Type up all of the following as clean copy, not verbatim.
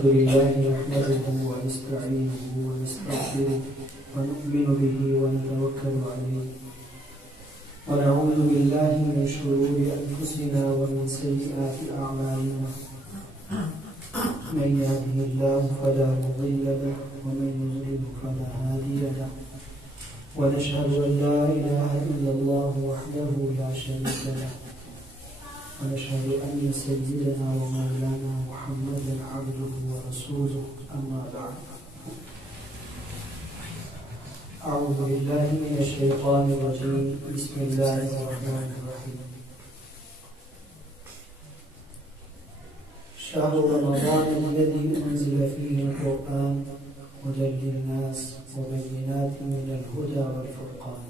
الحمد لله نحمده ونستعينه ونستغفره ونؤمن به ونتوكل عليه ونعوذ بالله من شرور أنفسنا ومن سيئات أعمالنا من يهده الله فلا مضل له ومن يضلل فلا هادي له ونشهد أن لا إله إلا الله وحده لا شريك له ونشهد أن سيدنا ومولانا محمدا عبده ورسوله أما بعد أعوذ بالله من الشيطان الرجيم بسم الله الرحمن الرحيم شهر رمضان الذي أنزل فيه القرآن هدى للناس وبينات من الهدى والفرقان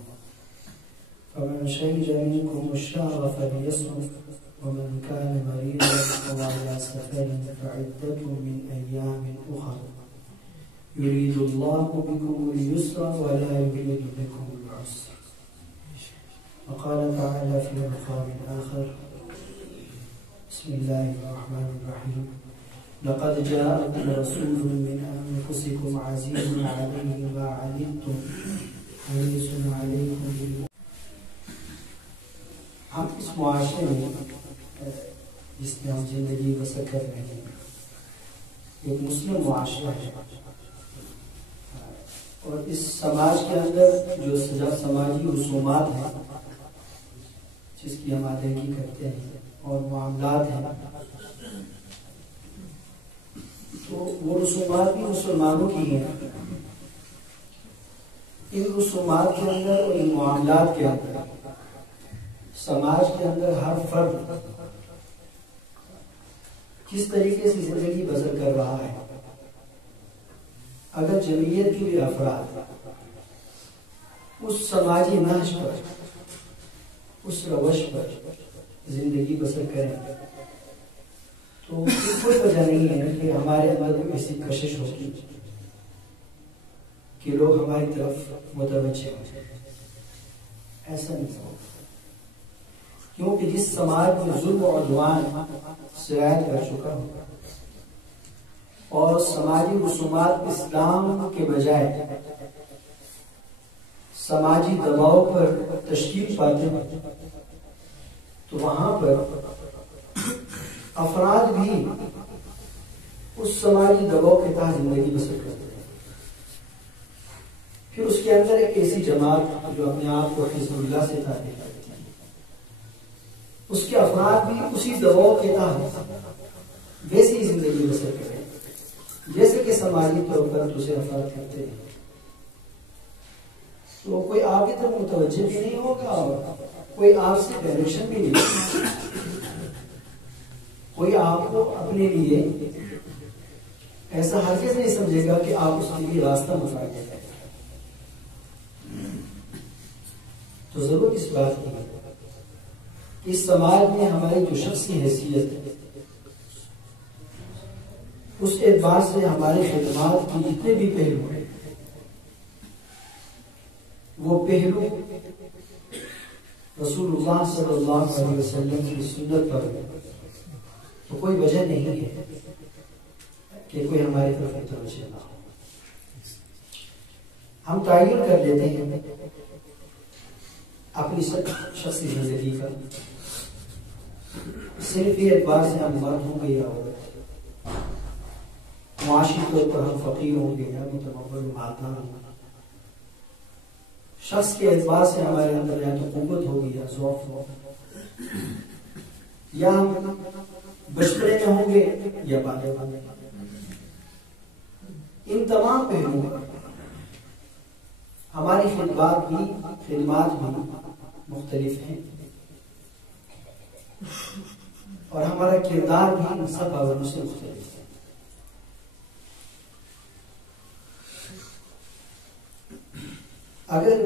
فمن شهد منكم الشهر فليصم ومن كان مريضا أو على سفر فعدة من أيام أخر يريد الله بكم اليسر ولا يريد بكم العسر وقال تعالى في مقام آخر بسم الله الرحمن الرحيم لقد جاءكم رسول من أنفسكم عزيز عليه ما عنتم حريص عليكم ہم اس معاشرے میں جس میں ہم زندگی بسر کر رہے ہیں ایک مسلم معاشرہ ہے اور اس سماج کے اندر جو سماجی رسومات ہیں جس کی ہم ادائیگی کرتے ہیں اور معاملات ہیں تو وہ رسومات بھی مسلمانوں کی ہیں. ان رسومات کے اندر اور ان معاملات کے اندر سماج کے اندر ہر فرد کس طریقے سے زندگی بسر کر رہا ہے. اگر جمعیت کے بھی افراد اس سماجی نہج پر اس روش پر زندگی بسر کریں تو کوئی وجہ نہیں ہے کہ ہمارے اندر ایسی کشش ہوگی کہ لوگ ہماری طرف متوجہ ہو جائیں. ایسا نہیں ہوگا کیونکہ جس سماج میں ظلم و عدوان سرایت کر چکا ہو اور سماجی رسومات اسلام کے بجائے سماجی دباؤ پر تشکیل پاتے ہیں تو وہاں پر افراد بھی اس سماجی دباؤ کے تحت زندگی بسر کرتے ہیں. پھر اس کے اندر ایک ایسی جماعت جو اپنے آپ کو حزب اللہ سے تعلق کرتی ہے اس کے افراد بھی اسی دباؤ کے تحت ویسی زندگی بسر کرتے ہیں جیسے کہ سماجی طور پر دوسرے افراد کرتے ہیں. تو کوئی آپ کی طرف متوجہ بھی نہیں ہوگا اور کوئی آپ سے ڈائریکشن بھی نہیں ہوگا. کوئی آپ کو اپنے لیے ایسا ہرگز نہیں سمجھے گا کہ آپ اس کے لیے راستہ مفاد دیں. تو ضرور اس بات کی کہ اس سماج میں ہماری جو شخصی حیثیت ہے اس اعتبار سے ہماری خدمات کی جتنے بھی پہلو ہیں وہ پہلو رسول اللہ صلی اللہ علیہ وسلم کی سنت پر تو کوئی وجہ نہیں ہے کہ کوئی ہماری طرف متوجہ نہ ہو. ہم تعین کر لیتے ہیں اپنی شخصی زندگی کا صرف یہ اعتبار سے ہم مرد ہوں گے یا عورت, معاشی طور پر ہم فقیر ہوں گے یا متمول مالدار ہوں گے, شخص کے اعتبار سے ہمارے اندر یا تو قوت ہوگی یا ضعف ہوگا, یا ہم بچپنے میں ہوں گے یا بالغ ہوں گے. ان تمام پہلوؤں پر ہماری خدمات بھی مختلف ہیں اور ہمارا کردار بھی ان سب باوروں سے مختلف ہے. اگر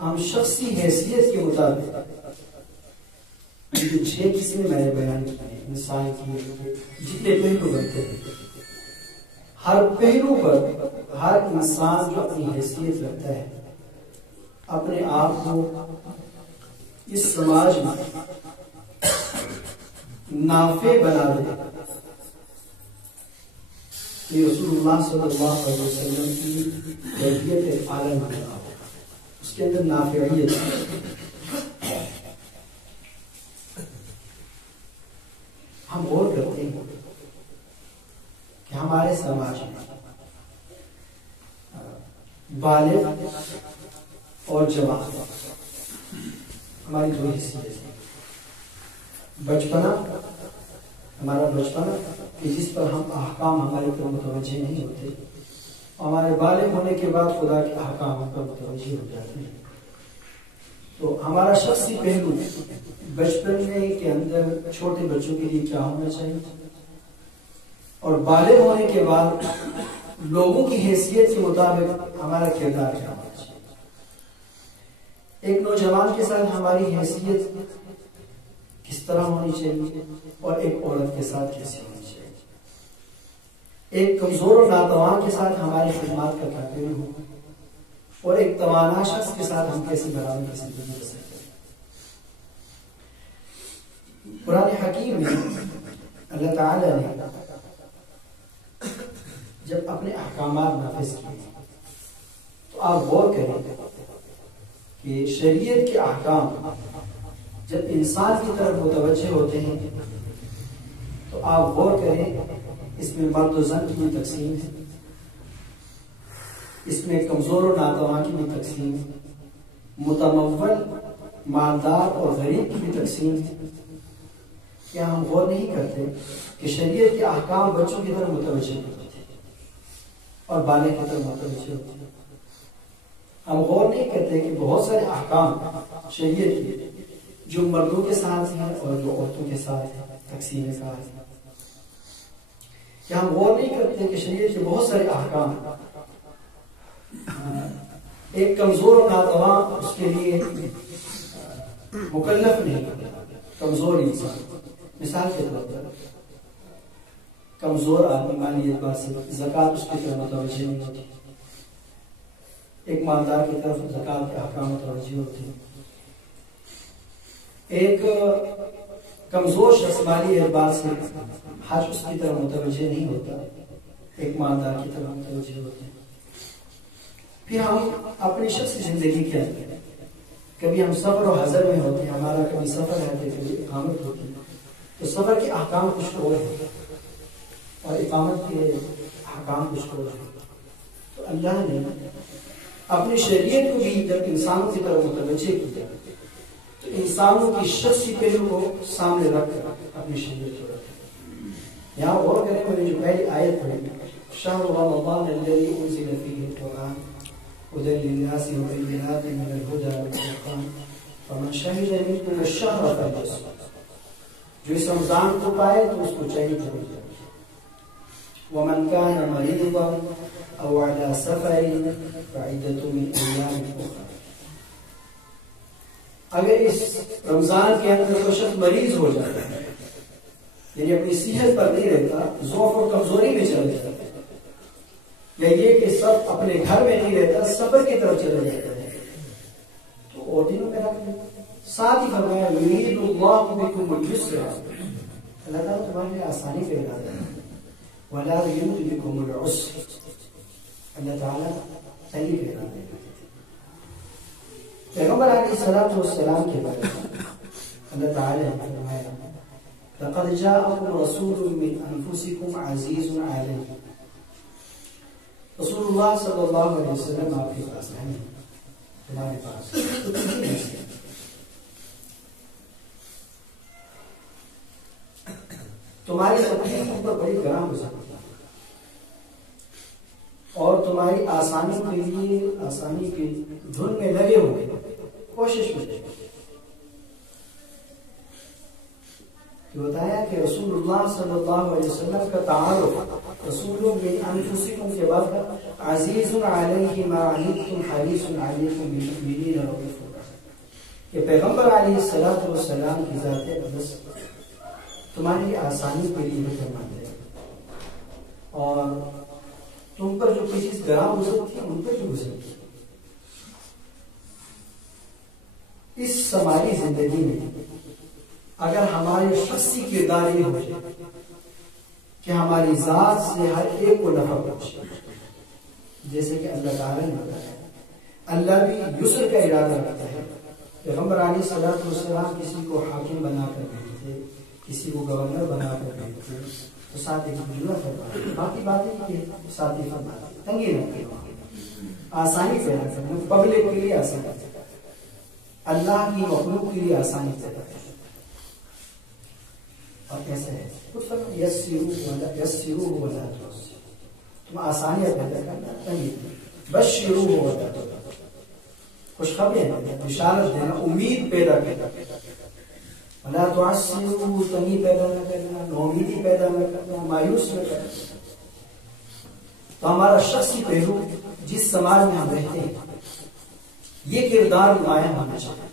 ہم شخصی حیثیت کے مطابق جو 6 قسمیں میں نے بیان کی ہیں انسان کی جتنے پہلو بنتے ہیں, ہر پہلو پر ہر انسان جو اپنی حیثیت رکھتا ہے اپنے آپ کو اس سماج میں نافع بنا دے یہ رسول اللہ صلی اللہ علیہ وسلم کی کیفیت اعلیٰ مرتبہ ہے، اس کے اندر نافعیت ہے۔ ہم غور کرتے ہیں کہ ہمارے سماج میں بالغ اور جوان ہماری دو حیثیت ہیں۔ بچپنا، ہمارا بچپنا کہ جس پر ہم احکام ہمارے پر متوجہ نہیں ہوتے، ہمارے بالغ ہونے کے بعد خدا کے احکام ہم پر متوجہ ہو جاتے ہیں۔ تو ہمارا شخصی پہلو بچپن میں کے اندر چھوٹے بچوں کے لیے کیا ہونا چاہیے، اور بالغ ہونے کے بعد لوگوں کی حیثیت کے مطابق ہمارا کردار کیا ہونا چاہیے۔ ایک نوجوان کے ساتھ ہماری حیثیت کس طرح ہونی چاہیے، اور ایک عورت کے ساتھ کیسی ہونی چاہیے۔ ایک کمزور اور ناتوان کے ساتھ ہماری خدمات کا کیا پہلو ہو، اور ایک توانا شخص کے ساتھ ہم کیسے برابر کی زندگی بسر کریں۔ قرآن حکیم میں اللہ تعالی نے جب اپنے احکامات نافذ کیے تو آپ غور کریں کہ شریعت کے احکام جب انسان کی طرف متوجہ ہوتے ہیں تو آپ غور کریں، اس میں مرد و زن کی تقسیم ہے، اس میں کمزور اور ناتواں کی بھی تقسیم ہے، متمول مالدار اور غریب کی بھی تقسیم ہے۔ کیا ہم غور نہیں کرتے کہ شریعت کے احکام بچوں کی طرف متوجہ ہوتے ہیں اور بالغ کی طرف متوجہ ہوتے ہیں؟ ہم غور نہیں کرتے کہ بہت سارے احکام شریعت کے جو مردوں کے ساتھ ہیں اور جو عورتوں کے ساتھ ہیں تقسیم کا ہے۔ کیا ہم غور نہیں کرتے کہ شریعت کے بہت سارے احکام ایک کمزور اور ناتواں اس کے لیے مکلف نہیں کرتا۔ کمزور انسان مثال کے طور پر کمزور آدمی مالی اعتبار سے زکوٰۃ اس کی طرف متوجہ نہیں ہوتی، ایک مالدار کی طرف زکوٰۃ کے احکام متوجہ ہوتے ہیں۔ ایک کمزور شخص مالی اعتبار سے حج اس کی طرف متوجہ نہیں ہوتا، ایک مالدار کی طرف متوجہ ہوتے ہیں۔ پھر ہم اپنی شخصی زندگی کے اندر کبھی ہم سفر و حضر میں ہوتے ہیں، ہمارا کبھی سفر ہے کبھی اقامت ہوتی ہے، تو سفر کے احکام کچھ اور ہیں اور اقامت کے احکام کچھ اور ہیں۔ تو اللہ نے اپنی شریعت کو بھی جب انسانوں کی طرف متوجہ کیا تو انسانوں کی شخصی پہلو کو سامنے رکھ کر اپنی شریعت کو رکھا۔ یہاں غور کریں، میں نے جو پہلی آیت پڑھی، شہر رمضان الذی انزل فیہ القرآن هدى للناس وبينات من الهدى والفرقان فمن شهد منكم الشهر فليصمه، جو اس رمضان کو پائے تو اس کو چاہیے کہ ومن كان مريضا او على سفر فعدة من ايام اخرى، اگر اس رمضان کے اندر کوئی شخص مریض ہو جاتا ہے، یعنی اپنی صحت پر نہیں رہتا، ضعف اور کمزوری میں چلا جاتا ہے، یا یہ کہ سب اپنے گھر میں نہیں رہتا، سفر کی طرف چلا جاتا ہے، تو اور دنوں میں رکھ لیں۔ ساتھ ہی فرمایا یرید اللہ بکم الیسر، اللہ تعالیٰ تمہارے لیے آسانی کا ارادہ ہے، ولا یرید بکم العسر، اللہ تعالیٰ تنگی کا ارادہ ہے۔ پیغمبر علیہ الصلوۃ والسلام کے بارے میں اللہ تعالیٰ نے فرمایا لقد جاءکم رسول من انفسکم عزیز علیہ، رسول اللہ صلی اللہ علیہ وسلم آپ کے پاس ہیں، تمہارے پاس تمہاری تکلیفوں پر بڑی گرم ہو سکتی ہے، اور تمہاری آسانی کے لیے آسانی کی دھن میں لگے ہوئے، کوشش میں بتایا کہ رسول اللہ صلی اللہ علیہ وسلم کا تعارف رسول من انفسکم کے بعد عزیز علیہ ما عنتم حریص علیکم بالمؤمنین رؤوف رحیم، کہ پیغمبر علیہ الصلوۃ والسلام کی ذات اقدس تمہاری آسانی کے لیے فرماتے ہیں، اور تم پر جو کوئی چیز گراں گزرتی ہے ان پر بھی گزرتی ہے۔ اس سماجی زندگی میں اگر ہمارے شخصی کردار یہ ہو جائے کہ ہماری ذات سے ہر ایک کو نفع پہنچے، جیسے کہ اللہ تعالیٰ نے بتایا اللہ بھی یسر کا ارادہ رکھتا ہے۔ پیغمبر علیہ الصلوۃ والسلام کسی کو حاکم بنا کر بھیجتے، کسی کو گورنر بنا کر بھیجتے تو ساتھ ایک جملہ فرماتے، باقی باتیں کہ ساتھ ہی فرماتے، تنگی نہ کریں، آسانی پیدا کریں، پبلک کے لیے آسانی، اللہ کی مخلوق کے لیے آسانی پیدا کریں۔ اور کیسے ہے یسروا ولا تعسروا، تم آسانیاں پیدا کرنا، تنگی بشروا ولا تنفروا، خوشخبری بشارت دینا، امید پیدا کرنا، ولا تعسروا، تنگی پیدا نہ کرنا، نومیدی پیدا نہ کرنا، مایوس نہ کرنا۔ تو ہمارا شخصی پہلو جس سماج میں ہم رہتے ہیں یہ کردار نمایاں ہونا چاہیے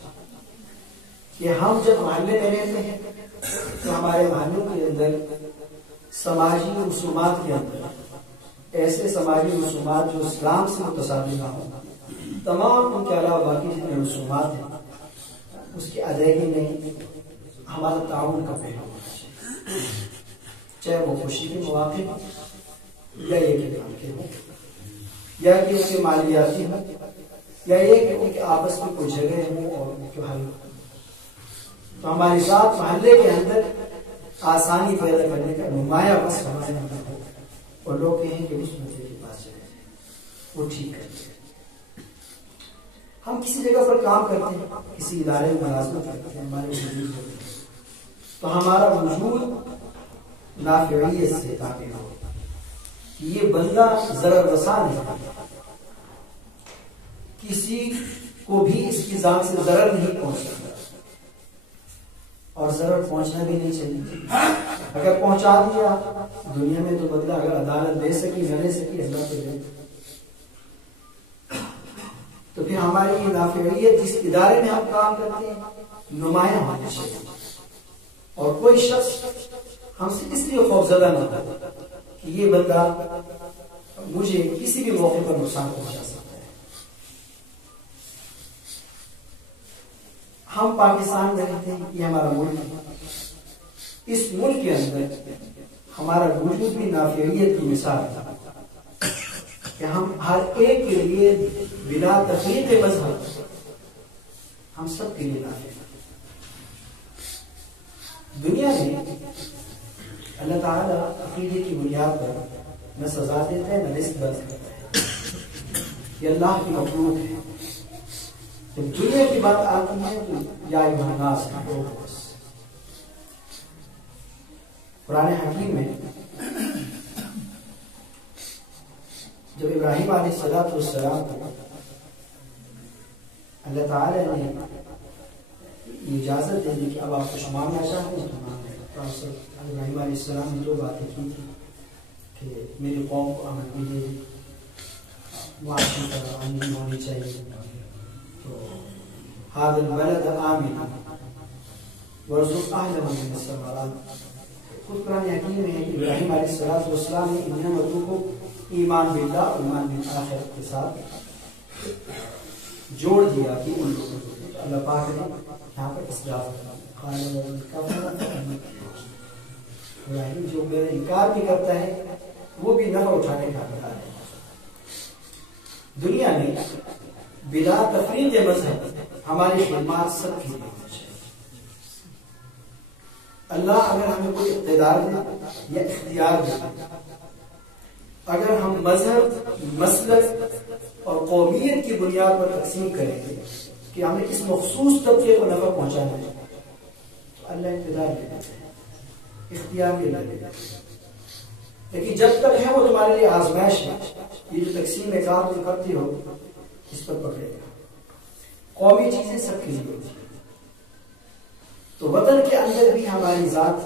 کہ ہم جب محلے میں رہتے ہیں تو ہمارے محلوں کے اندر سماجی رسومات کے اندر ایسے سماجی رسومات جو اسلام سے متصادم نہ ہوں، تمام ان کے علاوہ باقی جتنے رسومات ہیں اس کی ادائیگی میں ہمارا تعاون کا پہلو ہونا چاہیے، چاہے وہ خوشی کے مواقع یا یہ کہ کام کے ہوں، یا کہ ان کے مالیاتی ہوں، یا یہ کہ ان کے آپس میں کوئی جگہ ہوں اور ان کے حل ہو۔ تو ہماری ذات محلے کے اندر آسانی پیدا کرنے کا نمایاں بس ہمارے اندر ہو، اور لوگ کہیں کہ اس مسئلے کے پاس چلے جائیں، وہ ٹھیک کرتے ہیں۔ ہم کسی جگہ پر کام کرتے ہیں، کسی ادارے میں ملازمت کرتے ہیں، ہمارے وجود ہوتے ہیں، تو ہمارا وجود نافعیت سے تعبیر ہو کہ یہ بندہ ضرر رساں نہیں، کسی کو بھی اس کی ذات سے ضرر نہیں پہنچ سکتا، اور ضرر پہنچنا بھی نہیں چاہیے۔ اگر پہنچا دیا دنیا میں تو بدلہ اگر عدالت دے سکی نہ دے سکی اللہ تو دے، تو پھر ہماری یہ نافعیت جس ادارے میں ہم کام کرتے ہیں نمایاں ہونی چاہیے، اور کوئی شخص ہم سے اس لیے خوفزدہ نہ ہو کہ یہ بندہ مجھے کسی بھی موقع پر نقصان پہنچا سکتا ہے۔ ہم پاکستان میں رہتے ہیں، یہ ہمارا ملک ہے، اس ملک کے اندر ہمارا وجود بھی نافعیت کی مثال ہے کہ ہم ہر ایک کے لیے بلا تفریق مذہب ہم سب کے لیے نافع ہیں۔ دنیا میں اللہ تعالیٰ عقیدے کی بنیاد پر نہ سزا دیتا ہے نہ رزق بند کرتا ہے، یہ اللہ کی مخلوق ہے۔ جب دنیا کی بات آتی ہے تو یا ایھا الناس، قرآن حکیم میں جب ابراہیم علیہ السلام کو اللہ تعالیٰ نے اجازت دے دی کہ اب آپ کچھ مانگنا چاہتے ہیں تو مانگیں، تو ابراہیم علیہ السلام نے دو باتیں کی تھی کہ میری قوم کو امن ملے، معاشی فراہمی ہونی چاہیے، تو هذا البلد آمن وارزق اهله من الثمرات۔ خود قرآن حکیم میں ابراہیم علیہ السلام نے ان نعمتوں کو ایمان باللہ اور ایمان بالآخرت کے ساتھ جوڑ دیا کہ ان لوگوں کو اللہ پاک نے یہاں پر اسراف ابراہیم جو میرا انکار بھی کرتا ہے وہ بھی نفع اٹھانے کا حقدار ہے۔ دنیا میں بلا تفریق مذہب ہماری خدمات سب کی ہونا چاہیے۔ اللہ اگر ہمیں کوئی اقتدار دے یا اختیار دے، اگر ہم مذہب، مسلک اور قومیت کی بنیاد پر تقسیم کریں گے کہ ہمیں اس مخصوص طبقے کو نفع پہنچانا ہے تو اللہ اقتدار دے دیتا ہے، اختیار بھی اللہ دے دیتا ہے، لیکن جب تک ہے وہ تمہارے لیے آزمائش ہے۔ یہ جو تقسیم میں کام تم کرتی ہو اس پر پکڑے گا۔ قومی چیزیں سب کے لیے ہوتی ہیں، تو وطن کے اندر بھی ہماری ذات،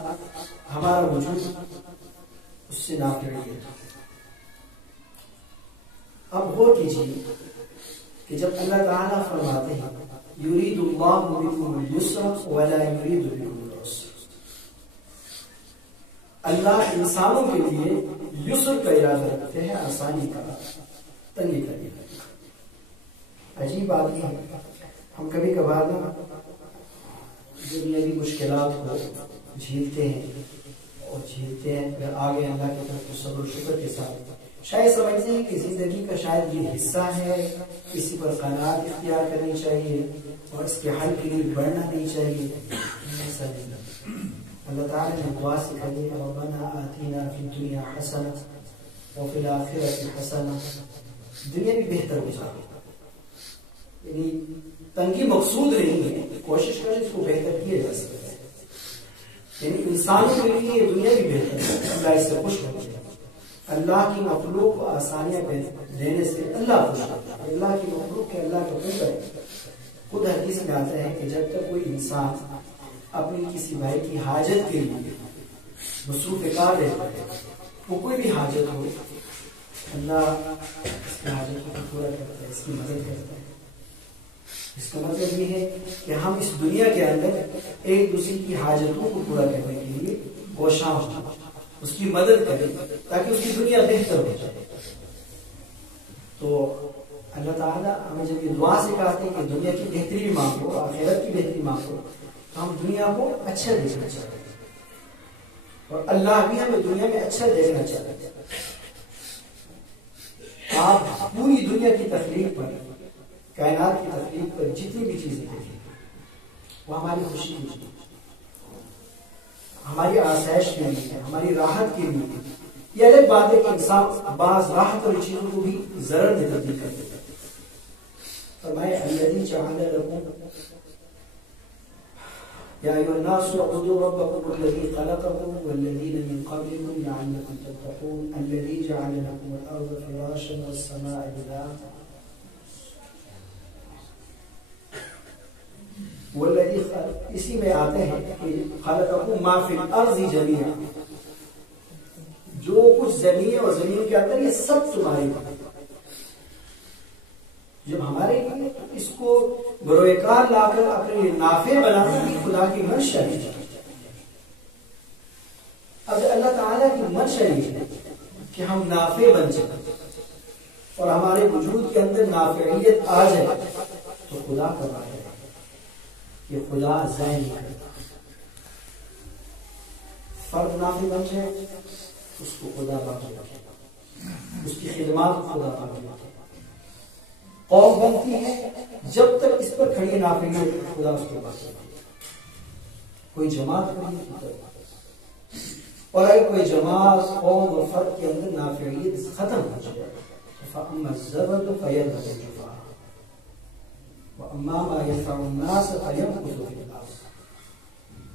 ہمارا وجود اس سے نافع ہے۔ اب غور کیجیے کہ جب اللہ تعالیٰ فرماتے ہیں یرید اللہ بکم الیسر ولا یرید بکم العسر، اللہ انسانوں کے لیے یسر کا ارادہ رکھتے ہیں، آسانی کا، تنگی کرنے کا۔ عجیب بات ہے، ہم کبھی کبھار دنیاوی مشکلات کو جھیلتے ہیں اور جھیلتے ہیں، پھر آگے اللہ کی طرف صبر و شکر کے ساتھ شاید سمجھتے ہیں کہ زندگی کا شاید یہ حصہ ہے، کسی پر قناعت اختیار کرنی چاہیے اور اس کے حل کے لیے بڑھنا نہیں چاہیے. ایسا نہیں. اللہ تعالیٰ نے دعا سکھائی ہے ربنا آتینا فی الدنیا حسنہ وفی الآخرۃ حسنہ. دنیا بھی بہتر ہو جائے، یعنی تنگی مقصود نہیں ہے، کوشش کریں اس کو بہتر کیا جا سکتا ہے. یعنی انسانوں کے لیے یہ دنیا بھی بہتر ہے، اللہ اس سے خوش ہوتا ہے. اللہ کی مخلوق کو آسانیاں دینے سے اللہ خوش ہوتا ہے. اللہ کی مخلوق کے اللہ کا حکم ہے. خود حدیث میں آتا ہے کہ جب تک کوئی انسان اپنی کسی بھائی کی حاجت کے لیے مصروف کار رہتا ہے، وہ کوئی بھی حاجت ہو، اللہ اس کی حاجت کو پورا کرتا ہے، اس کی مدد کرتا ہے. اس کا مطلب یہ ہے کہ ہم اس دنیا کے اندر ایک دوسرے کی حاجتوں کو پورا کرنے کے لیے کوشاں ہوں، اس کی مدد کریں تاکہ اس کی دنیا بہتر ہو جائے. تو اللہ تعالیٰ ہمیں جب یہ دعا سکھاتے ہیں کہ دنیا کی بہتری مانگو، آخرت کی بہتری مانگو، تو ہم دنیا کو اچھا دیکھنا چاہتے ہیں اور اللہ بھی ہمیں دنیا میں اچھا دیکھنا چاہتے ہیں. آپ پوری دنیا کی تخلیق پر، کائنات کی تخلیق پر جتنی بھی چیزیں دیکھیں وہ ہماری خوشی کی چیز، ہماری آسائش کے لیے، ہماری راحت کے لیے. یہ الگ بات ہے کہ انسان بعض راحت اور چیزوں کو بھی ضرر میں تبدیل کر دیتا ہے. فرمائے الذی جعل لکم یا ایھا الناس اعبدوا ربکم الذی خلقکم والذین من قبلکم لعلکم تتقون الذی جعل لکم الارض فراشا والسماء بناء والذی اسی میں آتے ہیں کہ خلقکم ما فی الارض جميعا، جو کچھ زمین اور زمین کے اندر یہ سب تمہاری بات. جب ہمارے لیے اس کو بروئے کار لا کر اپنے نافع بنانا بھی خدا کی منشا ہے. اب اللہ تعالیٰ کی منشا یہ ہے کہ ہم نافع بن جائیں اور ہمارے وجود کے اندر نافعیت آ جائے، تو خدا کا وعدہ ہے کہ خدا ضائع نہیں کرتا. فرد نافع بن جائے اس کو خدا باقی رکھے گا، اس کی خدمات کو خدا باقی رکھے گا. قوم بنتی ہے جب تک اس پر کھڑی نافعیت خدا اس کے پاس رکھے گا. کوئی جماعت کھڑی اور اگر کوئی جماعت قوم و فرد کے اندر نافعیت ختم ہو جائے فَأَمَّا الزَّبَدُ فَيَذْهَبُ جُفَاءً وَأَمَّا مَا يَنفَعُ النَّاسَ فَيَمْكُثُ فِي الْأَرْضِ.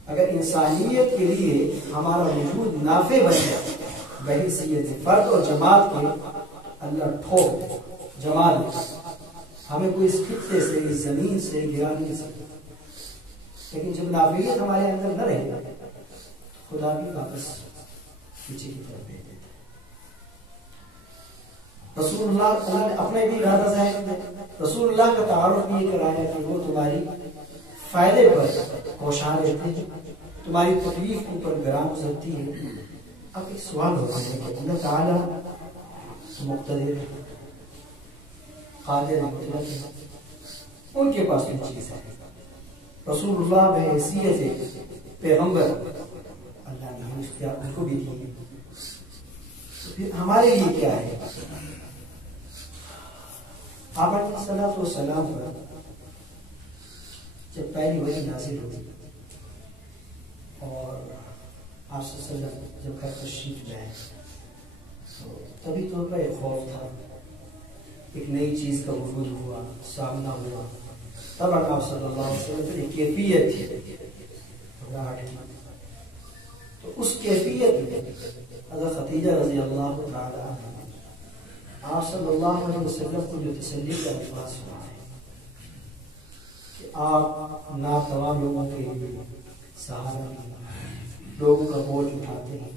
اگر انسانیت کے لیے ہمارا وجود نافع بن جائے بحیثیت فرد اور جماعت کے، اللہ ٹھوک جماعت ہمیں کوئی اس خطے سے، اس زمین سے گرا نہیں سکتا. لیکن جب نافعیت ہمارے اندر نہ رہے گا خدا بھی واپس پیچھے کی طرف بھیج دیتا ہے. رسول اللہ نے اپنے بھی ارادہ ظاہر، رسول اللہ کا تعارف بھی یہ کرایا کہ وہ تمہاری فائدے پر کوشاں رہتے ہیں، تمہاری تکلیف کے اوپر گرام گزرتی ہے. اب ایک سوال ہوتا ہے کہ اللہ تعالیٰ مقتدر قادر مطلق ان کے پاس کوئی چیز ہے، رسول اللہ بحیثیت پیغمبر اللہ نے ہم اختیار ان کو بھی دی، تو پھر ہمارے لیے کیا ہے؟ آپ علیہ الصلوۃ والسلام پر جب پہلی وحی نازل ہوئی اور آپ صلی اللہ علیہ وسلم جب گھر تشریف لائے تو تبھی تو کا ایک خوف تھا، ایک نئی چیز کا وجود ہوا، سامنا ہوا. تب آپ صلی اللہ علیہ وسلم کی کیفیت تھی، تو اس کیفیت میں حضرت خدیجہ رضی اللہ تعالی عنہ آپ صلی اللہ علیہ وسلم کو جو تسلی کا الفاظ سنا ہے کہ آپ ناتواں لوگوں کے لیے سہارا بننا، لوگوں کا بوجھ اٹھاتے ہیں،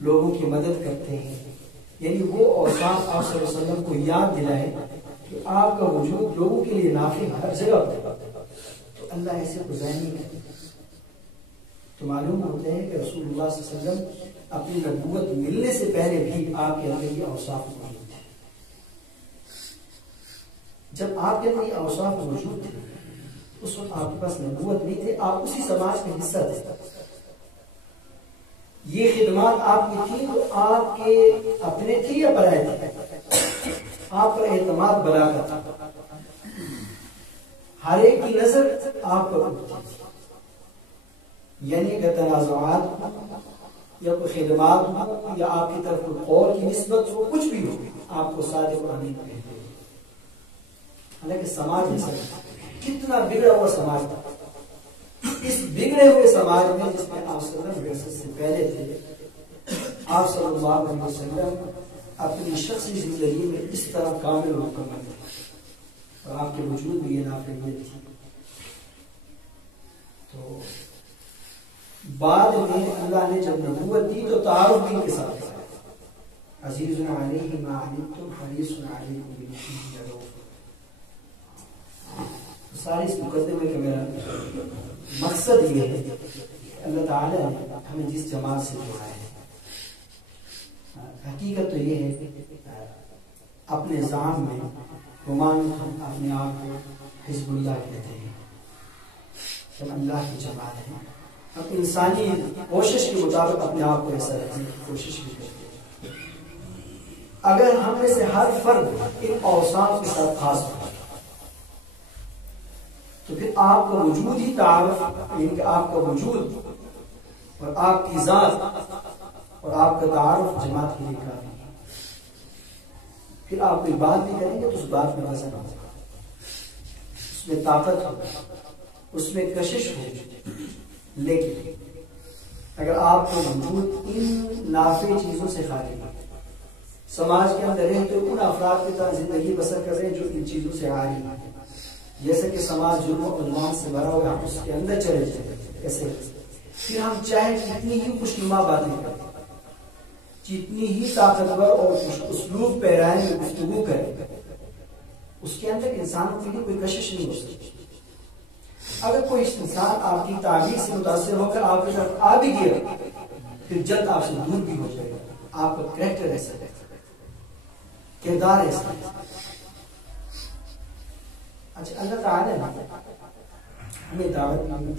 لوگوں کی مدد کرتے ہیں. یعنی وہ اوصاف آپ صلی اللہ علیہ وسلم کو یاد دلائے کہ آپ کا وجود لوگوں کے لیے نافع ہر جگہ پر، تو اللہ ایسے گزار نہیں کرتے. تو معلوم ہوتا ہے کہ رسول اللہ صلی اللہ علیہ وسلم اپنی نبوت ملنے سے پہلے بھی آپ کے اندر یہ اوصاف موجود تھے. جب آپ کے اندر یہ اوصاف موجود تھے اس وقت آپ کے پاس نبوت نہیں تھے، آپ اسی سماج کا حصہ تھے. یہ خدمات آپ کی تھی تو آپ کے اپنے تھی یا برائے تھے؟ آپ پر اعتماد بنا کر تھا، ہر ایک کی نظر آپ پر اٹھتی تھی، یعنی کہ تنازعات یا کوئی خدمات یا آپ کی طرف کوئی قول کی نسبت ہو، کچھ بھی ہو، آپ کو صادق امین کہتے ہیں۔ حالانکہ سماج ایسا کتنا بگڑا ہوا سماج تھا، اس بگڑے ہوئے سماج میں جس میں آپ صلی اللہ علیہ وسلم سے پہلے تھے، آپ صلی اللہ علیہ وسلم اپنی شخصی زندگی میں اس طرح کامل و مکمل تھے، اور آپ کے وجود بھی یہ نافذ تھی۔ تو بعد میں اللہ نے جب نبوت دی تو تعارف بھی کے ساتھ کرایا، عزیز علیہ ما عنتم حریص علیکم بالمؤمنین رؤوف۔ ساری اس مقدمے کا میرا مقصد یہ ہے کہ اللہ تعالیٰ نے ہمیں جس جماعت سے جوڑا ہے، حقیقت تو یہ ہے کہ اپنے ذہن میں گمان ہم اپنے آپ کو حزب اللہ کہتے ہیں، ہم اللہ کی جماعت ہیں، ہم انسانی کوشش کے مطابق اپنے آپ کو ایسا رکھنے کی کوشش بھی کرتے ہیں۔ اگر ہم میں سے ہر فرد ان اوصاف کے ساتھ خاص ہو تو پھر آپ کا وجود ہی تعارف، یعنی کہ آپ کا وجود اور آپ کی ذات اور آپ کا تعارف جماعت کے لیے کافی ہے۔ پھر آپ کوئی بات بھی کریں گے تو اس بات میں وزن ہوگا، اس میں طاقت ہوگا، اس میں کشش ہوگی۔ لیکن اگر آپ کا وجود ان نافع چیزوں سے خالی ہے، سماج کے اندر رہتے ان افراد کی طرح زندگی بسر کر رہے ہیں جو ان چیزوں سے عاری ہیں، جیسے کہ سماج جرم و عدوان سے بھرا ہوا، ہم اس کے اندر چلے جائیں ایسے، پھر ہم چاہے جتنی ہی خوشنما باتیں کریں، جتنی ہی طاقتور اور اسلوب پیرائیں میں گفتگو کریں، اس کے اندر انسانوں کے لیے کوئی کشش نہیں ہو سکتی۔ اگر کوئی انسان آپ کی تعبیر سے متاثر ہو کر آپ کی طرف آ بھی گیا، پھر جلد آپ سے دور بھی ہو جائے گا۔ آپ کا کریکٹر ایسا ہے، کردار ایسا ہے۔ اچھا، اللہ تعالیٰ نے ہمیں دعوت دی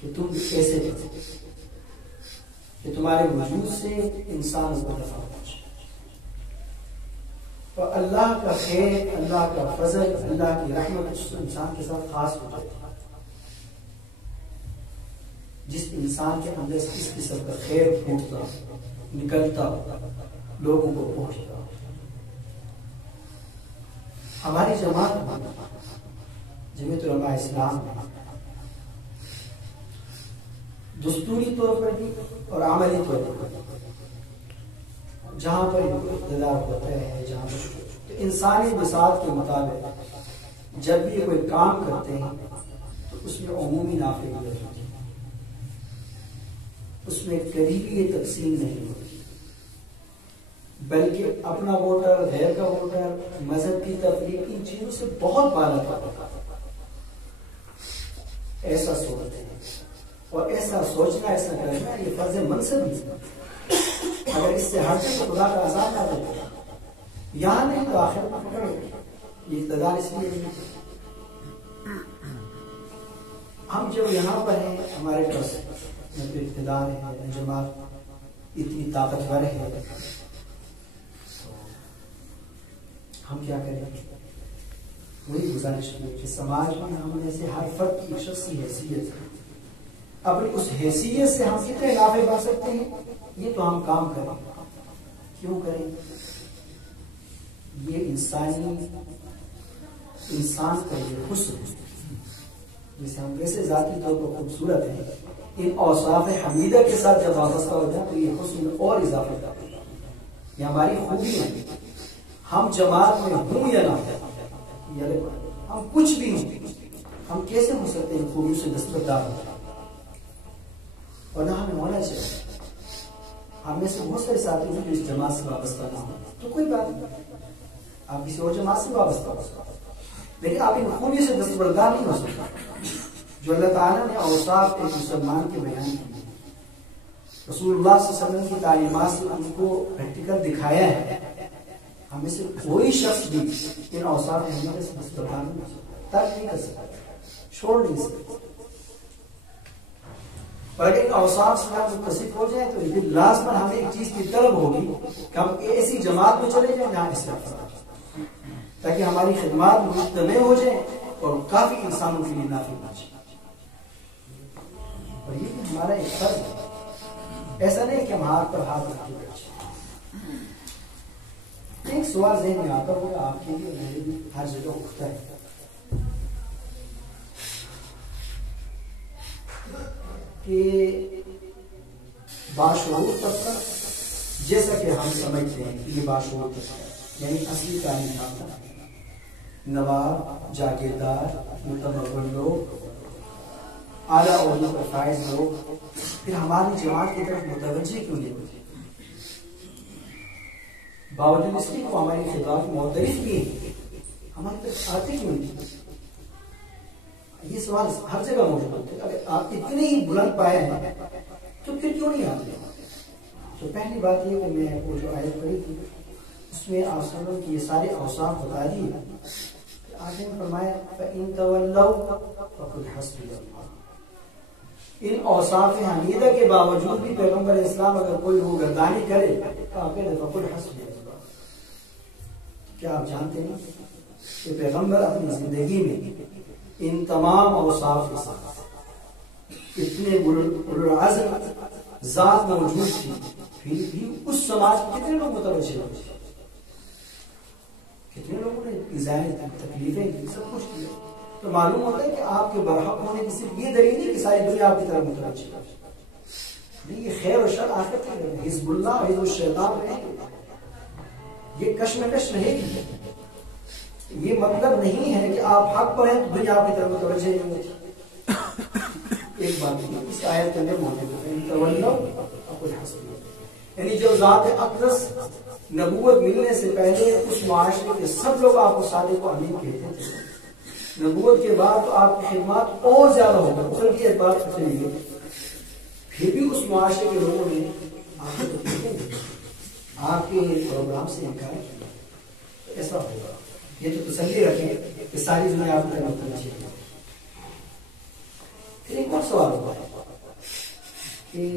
کہ تم ایسے کرو کہ تمہارے وجود سے انسان کو نفع پہنچے، اور اللہ کا خیر، اللہ کا فضل، اللہ کی رحمت اس انسان کے ساتھ خاص ہو جائے، جس انسان کے اندر سے اس قسم کا خیر پھوٹتا نکلتا لوگوں کو پہنچتا۔ ہماری جماعت جمعیت علماء اسلام دستوری طور پر بھی اور عملی طور پر جہاں پر اقتدار ہوتا ہے، جہاں پر انسانی بساط کے مطابق جب بھی کوئی کام کرتے ہیں تو اس میں عمومی نافعیت ہوتی ہے، اس میں کبھی بھی یہ تقسیم نہیں ہوتی، بلکہ اپنا ووٹر، غیر کا ووٹر، مذہب کی تفریق، ان چیزوں سے بہت بالا تھا۔ ایسا سوچتے ہیں اور ایسا سوچنا، ایسا کرنا یہ فرض منصب ہے۔ اگر اس سے ہٹے تو خدا کا عذاب آ جائے گا، یہاں نہیں تو آخر میں پکڑ یہ اقتدار اس لیے نہیں۔ ہم جو یہاں پر ہیں، ہمارے پاس اقتدار ہے، جماعت اتنی طاقتور ہے، ہم کیا کریں گے؟ وہی گزارش ہے کہ سماج میں ہم میں سے ہر فرد کی شخصی حیثیت ہے، اپنی اس حیثیت سے ہم کتنے نافع پا سکتے ہیں یہ تو ہم کام کریں۔ کیوں کریں؟ یہ انسان کا یہ حسن جسے ہم ویسے ذاتی طور پر خوبصورت ہیں، ان اوصاف حمیدہ کے ساتھ جب وابستہ ہو جائے تو یہ حسن اور اضافہ کرتا ہے۔ یہ ہماری خوبی ہے، ہم جماعت میں ہوں یا نہ ہوں، ہم کچھ بھی ہوں، ہم کیسے ہو سکتے ہیں خوبیوں سے دستبردار ہو؟ اور نہ ہمیں ہونا چاہیے۔ ہم میں سے بہت سارے ساتھی ہیں جو اس جماعت سے وابستہ نہ ہوں تو کوئی بات نہیں، آپ کسی اور جماعت سے وابستہ ہو سکتے، لیکن آپ ان خوبیوں سے دستبردار نہیں ہو سکتے جو اللہ تعالیٰ نے اوصاف ایک مسلمان کے بیان کیے۔ رسول اللہ صلی اللہ علیہ وسلم کی تعلیمات سے ان کو پریکٹیکل دکھایا ہے۔ ہم میں سے کوئی شخص بھی ان اوصاف حمیدہ سے دستبردار نہیں ہو سکتا، ترک نہیں کر سکتا، چھوڑ نہیں سکتا۔ اور اگر ان اوصاف سے ہم متصف ہو جائیں تو پھر لازماً ہمیں ایک چیز کی طلب ہوگی کہ ہم ایسی جماعت میں چلے جائیں جہاں اسراف نہ، تاکہ ہماری خدمات مجتمع ہو جائیں اور کافی انسانوں کے لیے نافع بن جائے. اور یہ بھی ہمارا ایک فرض ہے، ایسا نہیں کہ ہم ہاتھ پر ہاتھ رکھ کے بیٹھ جائیں. ایک سوال ذہن میں آتا ہوگا آپ کے لیے، میرے بھی ہر جگہ اٹھتا ہے کہ باشعور طبقہ، جیسا کہ ہم سمجھتے ہیں کہ یہ باشعور طبقہ یعنی اصلی تعلیم نواب، جاگیردار، متمول لوگ، اعلیٰ عہدوں پر فائز لوگ پھر ہماری جماعت کی طرف متوجہ کیوں نہیں ہوتے؟ باوجود اس کی وہ ہماری خدمات معترف بھی ہیں، ہماری طرف آتے کیوں نہیں؟ یہ سوال ہر جگہ موجود ہے. اگر آپ اتنے ہی بلند پائے ہیں تو پھر کیوں نہیں آتے؟ تو پہلی بات یہ کہ میں وہ جو آیت پڑھی تھی اس میں آپ سلم کی یہ سارے اوصاف بتا دیے. آگے فرمایا فَإِن تَوَلَّوْا فَقُلْ حَسْبِيَ اللَّهُ. ان اوصاف حمیدہ کے باوجود بھی پیغمبر اسلام اگر کوئی روگردانی کرے تو آپ کہتے ہیں فَقُلْ حَسْبِيَ اللَّهُ. کیا آپ جانتے ہیں کہ پیغمبر اپنی زندگی میں ان تمام اوصاف کے ساتھ اتنے العزم ذات موجود تھی، پھر بھی اس سماج میں کتنے لوگ متوجہ ہوتے، کتنے لوگوں نے ایذائیں تکلیفیں کی، سب کچھ کیا. تو معلوم ہوتا ہے کہ آپ کے برحق ہونے کی صرف یہ دلیل نہیں کہ ساری دنیا آپ کی طرف متوجہ ہے. نہیں، یہ خیر و شر آخر کی ہے، حزب اللہ حزب الشیطان رہے گی، یہ کشمکش رہے گی. یہ مطلب نہیں ہے کہ آپ حق پر ہیں تو دنیا آپ کی طرف متوجہ نہیں ہوتی. ایک بات اس آیت کے اندر موجود ہے یعنی جو ذات اقدس نبوت ملنے سے پہلے اس معاشرے کے سب لوگ آپ کو صادق و امین کہتے تھے. نبوت کے بعد تو آپ کی خدمات اور زیادہ ہو گئی، اصل کی ایک بات سمجھ لو، پھر بھی اس معاشرے کے لوگوں نے آپ کے پروگرام سے انکار کیا. ایسا ہوگا، یہ تو تسلی رکھیں کہ ساری دنیا آپ کی طرف متوجہ ہے. پھر ایک اور سوال ہوگا کہ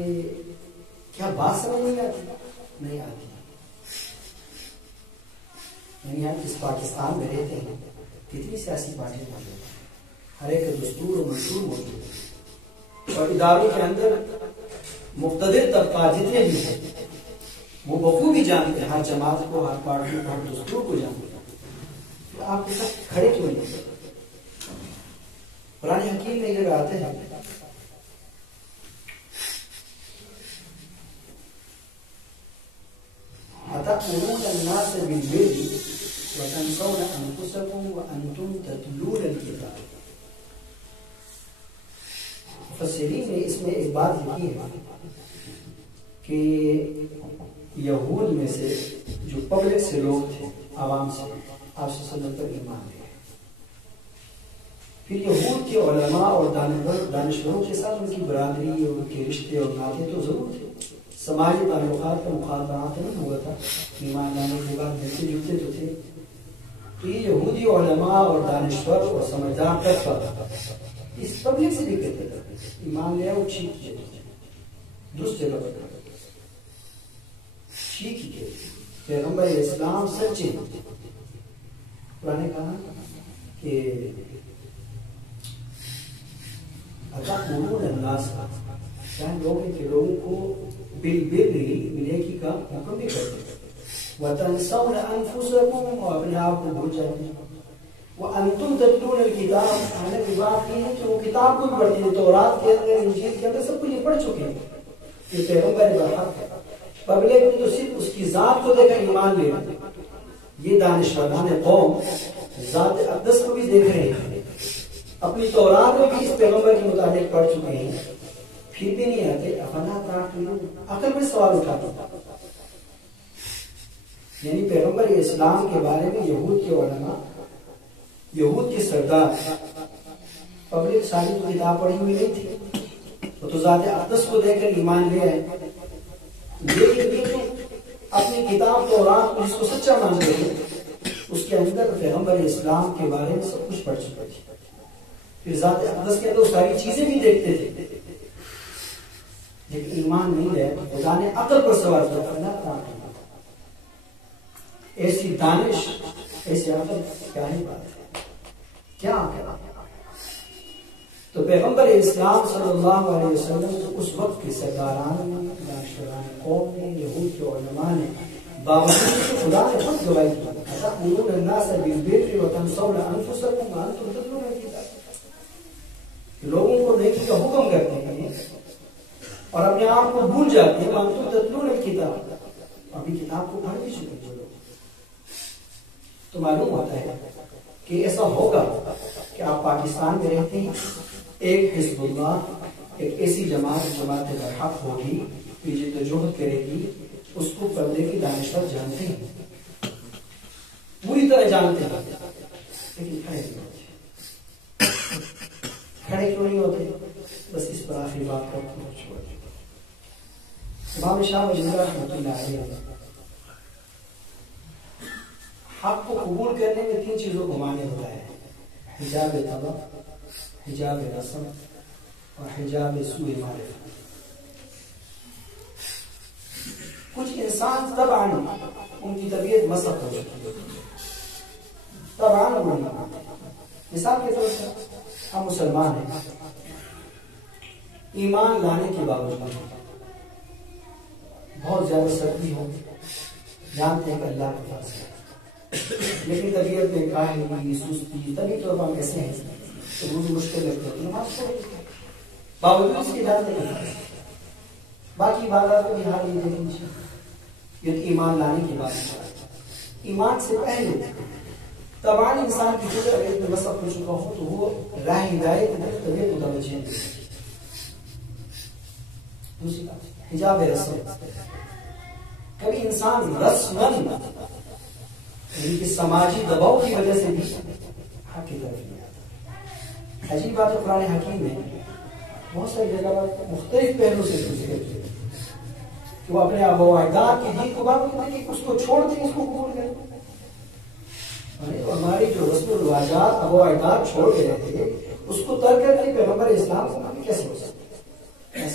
کیا بات سمجھ نہیں آتی؟ نہیں آتی. یعنی ہم جس پاکستان میں رہتے ہیں کتنی سیاسی پارٹیاں موجود ہیں، ہر ایک دستور و منشور موجود ہے، اور اداروں کے اندر مقتدر طبقات جتنے بھی ہیں وہ بخوبی جانتے ہیں ہر جماعت کو، ہر پارٹی کو، ہر دستور کو جانتے ہیں. تو آپ کے ساتھ کھڑے کیوں نہیں؟ قرآن حکیم میں یہ آتے ہیں أَتَأْمُرُونَ النَّاسَ بِالْبِرِّ وَتَنْسَوْنَ أَنفُسَكُمْ وَأَنْتُمْ تَتْلُونَ الْكِتَابَ. مفسرین نے اس میں ایک بات لکھی ہے کہ یہود میں سے جو پبلک سے لوگ تھے، عوام سے، آپ صلی اللہ علیہ وسلم پر ایمان لے، پھر یہود کے علماء اور دانشوروں کے ساتھ ان کی برادری اور ان کے رشتے اور ناطے تو ضرور تھے، سماجی تعلقات کا مخالفات نہیں ہوا تھا، ایمان لانے کے بعد ملتے جلتے تو تھے. تو یہ یہودی علماء اور دانشور اور سمجھدار طبقہ اس پبلک سے بھی کہتے تھے ایمان لے آؤ، ٹھیک ہے، درست جگہ پر ٹھیک ہی ہے، پیغمبر اسلام سچے. قرآن نے کہا کہ أَتَأْمُرُونَ النَّاسَ، لوگوں کو بالبر نیکی کا حکم بھی کرتے ہیں، وَتَنْسَوْنَ أَنفُسَكُمْ، اور اپنے آپ کو بھول جاتے ہیں، وَأَنْتُمْ تَتْلُونَ الْكِتَابَ، آنے کی بات یہ ہے کہ وہ کتاب کو بھی پڑھتے ہیں، تورات کے اندر، انجیل کے اندر، سب کچھ یہ پڑھ چکے ہیں. یہ پیغمبر برحق ہے. پبلک میں تو صرف اس کی ذات کو دیکھا ایمان لے رہے ہیں. یہ دانشوران قوم ذات اقدس کو بھی دیکھ رہے ہیں، اپنی تورات میں بھی اس پیغمبر کے متعلق پڑھ چکے ہیں، پھر بھی نہیں آتے. افلا تعقلون، عقل میں سوال اٹھاتے ہیں. یعنی پیغمبر اسلام کے بارے میں یہود کے علماء، یہود کے سردار، پبلک ساری تو کتاب پڑھی ہوئی نہیں تھی، وہ تو ذات اقدس کو دیکھ کر ایمان لے آئے. لیکن یہ تو اپنی کتاب تورات کو جس کو سچا مان رہے ہیں، اس کے اندر پیغمبر اسلام کے بارے میں سب کچھ پڑھ چکے تھے. پھر ذات اقدس کے اندر ساری چیزیں بھی دیکھتے تھے. لیکن ایمان نہیں ہے تو خدا نے عقل پر سوال کیا، ایسی دانش ایسی عقل کیا ہی بات ہے، کیا کرا۔ تو پیغمبر اسلام صلی اللہ علیہ وسلم اس وقت کے سرداران دانشوران قوم نے، یہود کے علماء نے، باوجود کہ خدا نے خود گواہی کی أَتَأْمُرُونَ النَّاسَ بِالْبِرِّ وَتَنْسَوْنَ أَنفُسَكُمْ وَأَنْتُمْ تَتْلُونَ الْكِتَابَ، لوگوں کو نیکی کا حکم کرتے ہیں اور اپنے آپ کو بھول جاتے ہیں، وَأَنْتُمْ تَتْلُونَ الْكِتَابَ، ابھی کتاب کو پڑھ بھی چکے جو لوگ۔ تو معلوم ہوتا ہے کہ ایسا ہوگا کہ آپ پاکستان میں رہتے ہیں، ایک حزب اللہ، ایک ایسی جماعت برحق ہوگی کہ جدوجہد کرے گی، اس کو پردے کی دانشور جانتے ہیں، پوری طرح جانتے ہیں، لیکن کھڑے کیوں نہیں ہوتے؟ بس اس پر آخری بات کرتے ہیں، چھوڑ دیں۔ امام شاہ ولی اللہ رحمۃ اللہ علیہ حق کو قبول کرنے میں 3 چیزوں کو مانے ہوتا ہے: حجاب طبع، حجاب رسم اور حجاب سوء معرفت۔ کچھ انسان طبعاً ان کی طبیعت مسخ ہو چکی ہے، طبعاً مثال کے طور پر ہم مسلمان ہیں، ایمان لانے کے باوجود بہت زیادہ سردی ہو، جانتے ہیں کہ اللہ کے پاس ہے، لیکن طبیعت میں کاہلی، سستی، طبی طور پر ہم ایسے ہیں کہ روز مشکل لگتے ہیں، نماز پڑھتے ہیں، باوجود اس کے جانتے ہیں۔ باقی عبادات کو بھی حال یہ دیکھ لیجیے، یہ تو ایمان لانے کی بات ہے۔ ایمان سے پہلے تمام انسان کی فکر اگر اتنے مسئلہ ہو چکا ہو تو وہ راہ ہدایت طبیعت متوجہ نہیں۔ دوسری بات حجاب رسم، کبھی انسان رسمن یعنی کہ سماجی دباؤ کی وجہ سے بھی حق کی طرف نہیں آتا۔ عجیب بات ہے، قرآن حکیم میں بہت ساری جگہ مختلف پہلو سے ذکر کیا کہ وہ اپنے آبا و اجداد کے دین کو بات کرتے ہیں کہ اس کو چھوڑ دیں، اس کو قبول کریں۔ ہماری جو رسم و رواجات آبا و اجداد چھوڑ کے رہتے ہیں اس کو ترک کر کے پیغمبر اسلام کو ہم کیسے ہو سکتے ہیں؟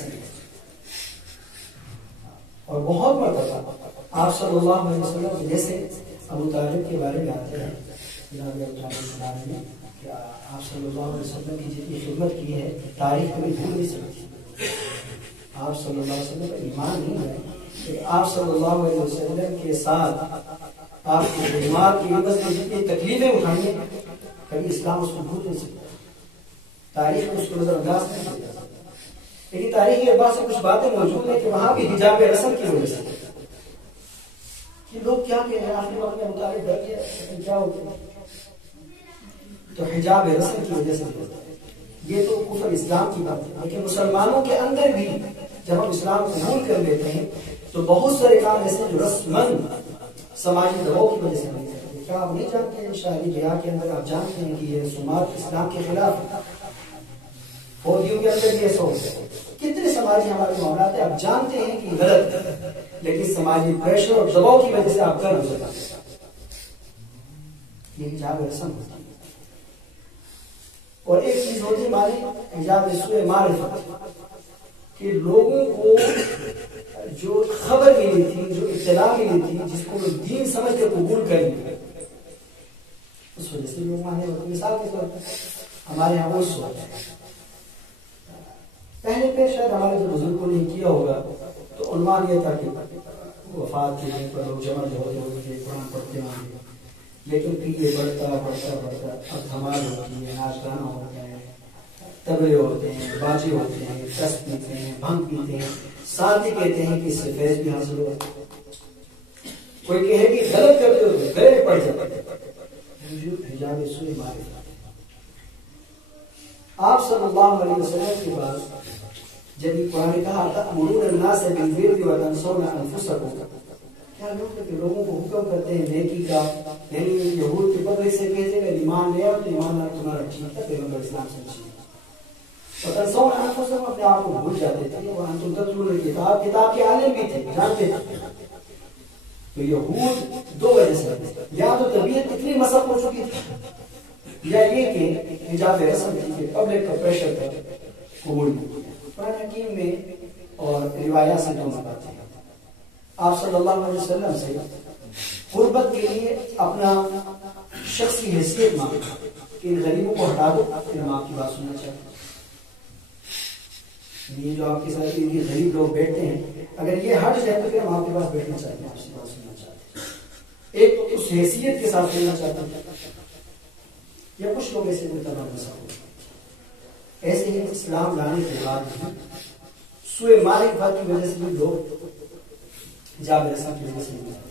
اور بہت مرتبہ آپ صلی اللہ علیہ وسلم جیسے ابو طالب کے بارے میں آتے ہیں جناب ابو طالب میں کہ آپ صلی اللہ علیہ وسلم کی جتنی خدمت کی ہے تاریخ کبھی بھول نہیں سکتی۔ آپ صلی اللہ علیہ وسلم کا ایمان نہیں ہے کہ آپ صلی اللہ علیہ وسلم کے ساتھ آپ کی خدمات کی وجہ سے جتنی تکلیفیں اٹھانی کبھی اسلام اس کو بھول نہیں سکتا، تاریخ میں اس کو نظر انداز نہیں کرتا۔ لیکن تاریخی اعتبار سے کچھ باتیں موجود ہیں کہ وہاں بھی حجاب رسم کی وجہ سے کہ لوگ کیا کہہ رہے ہیں، آخری وقت میں مطابق ڈر گیا لیکن کیا ہوتا ہے، تو حجاب رسم کی وجہ سے ہوتا ہے۔ یہ تو کفر اسلام کی بات ہے، لیکن مسلمانوں کے اندر بھی جب ہم اسلام قبول کر لیتے ہیں تو بہت سارے کام ایسے جو رسمن سماجی دباؤ کی وجہ سے نہیں کرتے۔ کیا آپ نہیں جانتے ہیں شاعری بیاہ کے اندر آپ جانتے ہیں کہ یہ رسومات اسلام کے خلاف ہے، فوجیوں کے اندر بھی ایسا ہوتا ہے، کتنے سماجی ہمارے معاملات ہیں آپ جانتے ہیں کہ غلط ہے لیکن سماجی پریشر اور دباؤ کی وجہ سے آپ کر گزرتے ہیں۔ یہ حجاب رسم ہوتا ہے۔ اور ایک چیز ہوتی مانی حجاب سوء معرفت کہ لوگوں کو جو خبر ملی تھی، جو اطلاع ملی تھی، جس کو دین سمجھ کے قبول کر لیا اس وجہ سے لوگ مانے ہوتے۔ مثال کے طور پر ہمارے یہاں وہ سوچ ہے، پہلے پہ شاید ہمارے جو بزرگوں نے کیا ہوگا تو عنوان یہ تھا کہ وفات کے دن پر لوگ جمع ہوتے ہوئے قرآن پڑھتے ہوں گے، لیکن پھر یہ بڑھتا بڑھتا بڑھتا اب دھمال ہوتی ہے، ناچ گانا ہوتا ہے، تبلے ہوتے ہیں، باجے ہوتے ہیں، کس پیتے ہیں، بھنگ پیتے ہیں، ساتھ ہی کہتے ہیں کہ اس سے فیض بھی حاصل ہوا۔ کوئی کہے کہ غلط کرتے ہوتے گلے میں پڑ جاتے۔ حجاب سوء معرفت، آپ صلی اللہ علیہ وسلم کے بعد جب یہ قرآن نے کہا تأمرون الناس بالبر وتنسون انفسکم، کیا لوگوں کو حکم کرتے ہیں نیکی کا، یعنی یہود کے بدلے سے کہتے ہیں ایمان لے آؤ تو ایمان لا تمہارا ٹھیک تھا، پیغمبر اسلام سے ٹھیک، وتنسون انفسکم اپنے آپ کو بھول جاتے تھے، وانتم تتلون الکتاب، کتاب کے عالم بھی تھے، جانتے تھے۔ تو یہود دو وجہ سے، یا تو طبیعت اتنی مسخ ہو چکی تھی، یا یہ کہ حجاب رسم تھی کہ پبلک کا پریشر تھا قبول۔ قرآن حکیم میں اور روایات سے دونوں باتیں ہیں. آپ صلی اللہ علیہ وسلم سے قربت کے لیے اپنا شخصی حیثیت مانگے کہ ان غریبوں کو ہٹا دو، پھر ہم آپ کی بات سننا چاہتے ہیں. یہ جو آپ کے ساتھ یہ غریب لوگ بیٹھتے ہیں، اگر یہ ہٹ جائے تو پھر ہم آپ کے پاس بیٹھنا چاہتے ہیں، آپ سے بات سننا چاہتے ہیں. ایک تو اس حیثیت کے ساتھ سننا چاہتے ہیں. یا کچھ لوگ ایسے متبع مسئلہ ایسے ہی اسلام لانے کے بعد سوئے معرفت کی وجہ سے بھی لوگ حجاب رسم کی وجہ سے نہیں جاتے.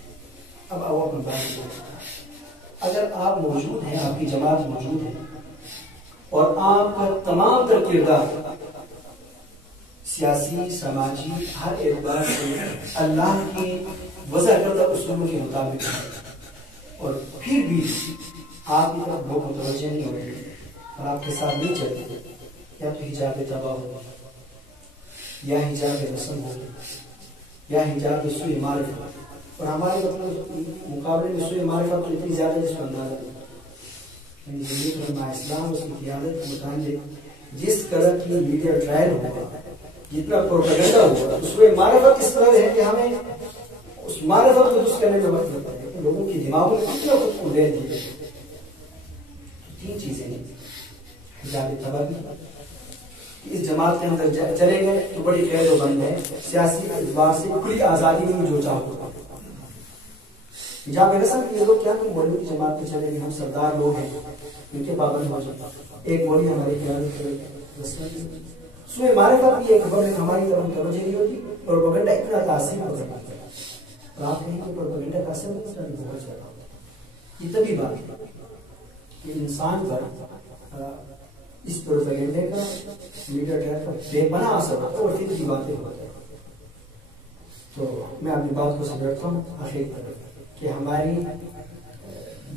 اب اپنے بات، اگر آپ موجود ہیں، آپ کی جماعت موجود ہے اور آپ کا تمام تر کردار سیاسی، سماجی، ہر اعتبار سے اللہ کی وضع کردہ اصولوں کے مطابق ہے، اور پھر بھی آپ کی طرف لوگ متوجہ نہیں ہوتے اور آپ کے ساتھ نہیں چلتے، یا تو حجاب تباہ ہو، یا حجاب رسم ہو، یا حجاب سوء معرفت. اور ہمارے مقابلے میں سوء معرفت تو اتنی زیادہ جس کو اندازہ نہیں. اسلام اس کی قیادت کے متعلق جس طرح کی میڈیا ٹرائل ہوگا، جتنا پروپیگنڈا ہوگا، سوء معرفت اس طرح ہے کہ ہمیں اس معرفت کو درست کرنے میں وقت لگتا ہے کہ لوگوں کی دماغوں میں کتنا کچھ کو دے دیے. تین چیزیں ہیں. حجاب تباہی، اس جماعت کے اندر چلے گئے تو بڑی قید و بند ہے، سیاسی اعتبار سے کھلی آزادی میں جو چاہو. حجاب رسم یہ لوگ کیا تم مولوی کی جماعت میں چلے گئے، ہم سردار لوگ ہیں، ان کے پابند ہو جاتا. ایک مولوی ہماری قیادت کرے. سوء معرفت بھی ایک خبر ہے، ہماری طرف توجہ نہیں ہوتی. پروپیگنڈا اتنا تاثیر ہو جاتا ہے، اور آپ کہیں کہ پروپیگنڈا تاثیر بہت زیادہ ہوتا ہے. یہ تبھی بات ہے کہ انسان پر اس پروپیگنڈے کا، میڈیا ٹرائل کا بے پناہ اثر ہوتا ہے اور پھر کی باتیں ہوتی ہیں. تو میں اپنی بات کو سمجھتا ہوں آخر طرف کہ ہماری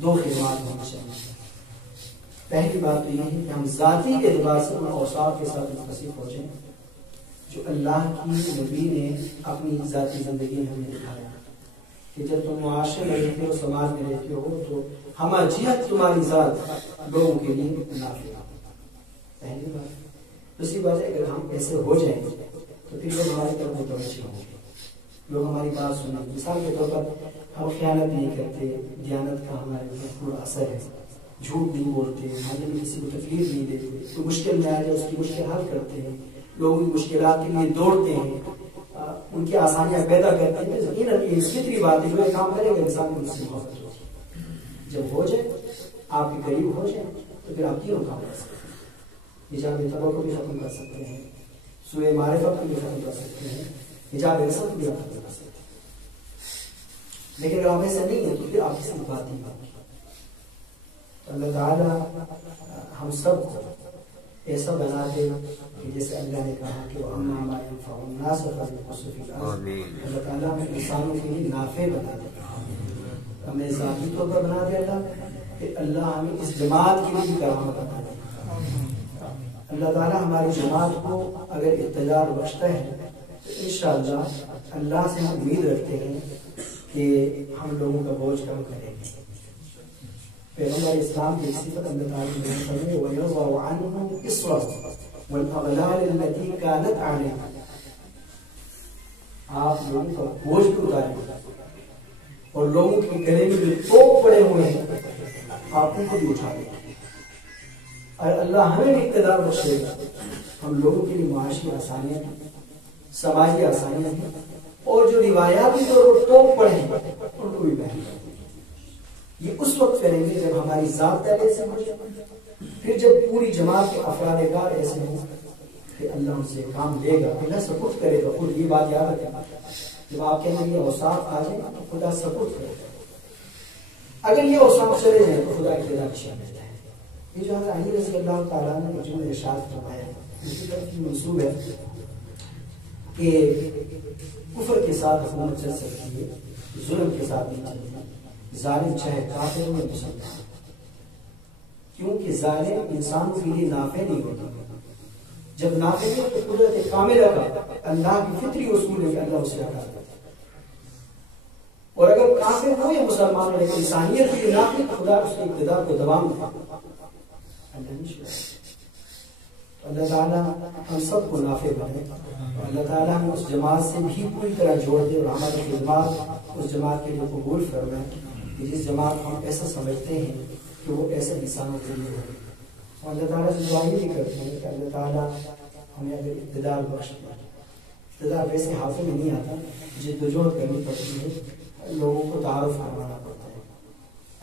دو خدمات ہونی چاہیے. پہلی بات تو یہ ہے کہ ہم ذاتی اعتبار سے ان اوصاف کے ساتھ متصف ہو جائیں جو اللہ کی نبی نے اپنی ذاتی زندگی میں ہمیں دکھایا کہ جب تم معاشرے میں رہتے ہو، سماج میں رہتے ہو، تو ہمارجیت تمہاری ذات لوگوں کے لیے نافع. پہلی بات. دوسری بات ہے اگر ہم ایسے ہو جائیں تو پھر لوگ ہماری طرف متوجہ ہوں گے، لوگ ہماری بات سنیں. مثال کے طور پر ہم خیانت نہیں کرتے، دیانت کا ہمارے اوپر پورا اثر ہے، جھوٹ نہیں بولتے، ہمارے لیے کسی کو تکلیف نہیں دیتے، تو مشکل میں آ جائے اس کی مشکل حل کرتے ہیں، لوگوں کی مشکلات کے لیے دوڑتے ہیں، ان کی آسانیاں پیدا کرتے ہیں. یقیناً یہ فطری بات ہے، جو یہ کام کرے گا انسان کو اس سے محبت ہوگی. جب ہو جائے، آپ کے قریب ہو جائے، تو پھر آپ تینوں کام کر سکتے ہیں. حجاب تباہ کو بھی ختم کر سکتے ہیں، سوء معرفت کو بھی ختم کر سکتے ہیں، حجاب رسم کو بھی ختم کر سکتے ہیں. لیکن اگر آپ ایسا نہیں ہے تو پھر آپ کسی بات نہیں بات. اللہ تعالیٰ ہم سب کو ایسا بنا دے کہ جیسے اللہ نے کہا کہ اللہ تعالیٰ ہمیں انسانوں کے لیے نافع بنا دے، ہمیں ذاتی طور پر بنا دے اللہ، کہ اللہ ہمیں اس جماعت کے لیے بھی کرامت بنا دے. اللہ تعالیٰ ہماری جماعت کو اگر اقتدار بخشتا ہے تو انشاءاللہ اللہ سے ہم امید رکھتے ہیں کہ ہم لوگوں کا بوجھ کم کریں گے. پیغمبر اسلام کی صفت اللہ تعالیٰ نے فرمائی وَيَضَعُ عَنْهُمْ إِصْرَهُمْ وَالْأَغْلَالَ الَّتِي كَانَتْ عَلَيْهِمْ. آپ لوگوں کا بوجھ بھی اتاریں گے اور لوگوں کے گلے میں جو توپ پڑے ہوئے ہیں آپ ان کو بھی اٹھا دیں گے. اور اللہ ہمیں بھی اقتدار بخشے گا، ہم لوگوں کے لیے معاشی آسانیاں ہیں، سماجی آسانیاں ہیں، اور جو روایاتی طور پر ٹوپ پڑے ہیں ان کو بھی بہن کر دیں گے. یہ اس وقت کریں گے جب ہماری ذات پہلے سے ہو جائے، پھر جب پوری جماعت کے افراد کار ایسے ہوں کہ اللہ ان سے کام لے گا، اللہ سپورٹ کرے گا. خود یہ بات یاد رکھیں، جب آپ کے اندر یہ اوصاف آ جائیں تو خدا سپورٹ کرے گا. اگر یہ اوصاف چلے جائیں تو خدا اقتدار شامل ہے. یہ جو حضرت علی رضی اللہ تعالیٰ نے جو ارشاد فرمایا ہے اسی طرف منسوب ہے کہ کفر کے ساتھ حکومت چل سکتی ہے، ظلم کے ساتھ نہیں چلتی، ظالم چاہے کافر ہو یا مسلمان، کیونکہ ظالم انسانوں کے لیے نافع نہیں ہوتا. جب نافع نہیں تو قدرت کاملہ کا اللہ کی فطری اصول ہے کہ اللہ اسے ہٹا دیتا ہے. اور اگر کافر ہو یا مسلمان ہو لیکن انسانیت کی نافع تو خدا اس کے اقتدار کو دوام دے. اللہ تعالیٰ ہم سب کو نافع بنے، اللہ تعالیٰ ہم اس جماعت سے بھی پوری طرح جوڑ دے اور ہماری خدمات اس جماعت کے لیے قبول فرمائے کہ جس جماعت ہم ایسا سمجھتے ہیں کہ وہ ایسے انسانوں کے لیے ہو. اور اللہ تعالیٰ سے دعا بھی کرتے ہیں کہ اللہ تعالیٰ ہمیں اگر اقتدار بخش دے. اقتدار ویسے ہاتھوں میں نہیں آتا، جدوجہد کرنی پڑتی ہے، لوگوں کو تعارف کروانا پڑتا ہے.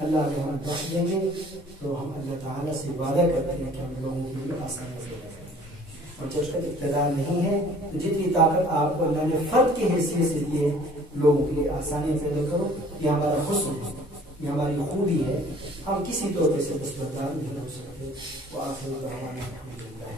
اللہ اگر ہم بخش دیں گے تو ہم اللہ تعالیٰ سے وعدہ کرتے ہیں کہ ہم لوگوں کے لیے آسانی سے کریں گے. اور جب تک اقتدار نہیں ہے تو جتنی طاقت آپ کو اللہ نے فرد کی حیثیت سے دیے لوگوں کے لیے آسانی پیدا کرو. یہ ہمارا حسن ہے، یہ ہماری خوبی ہے. ہم کسی طور سے دستبردار نہیں ہو سکتے. وہ آخر دعوانا الحمدللہ.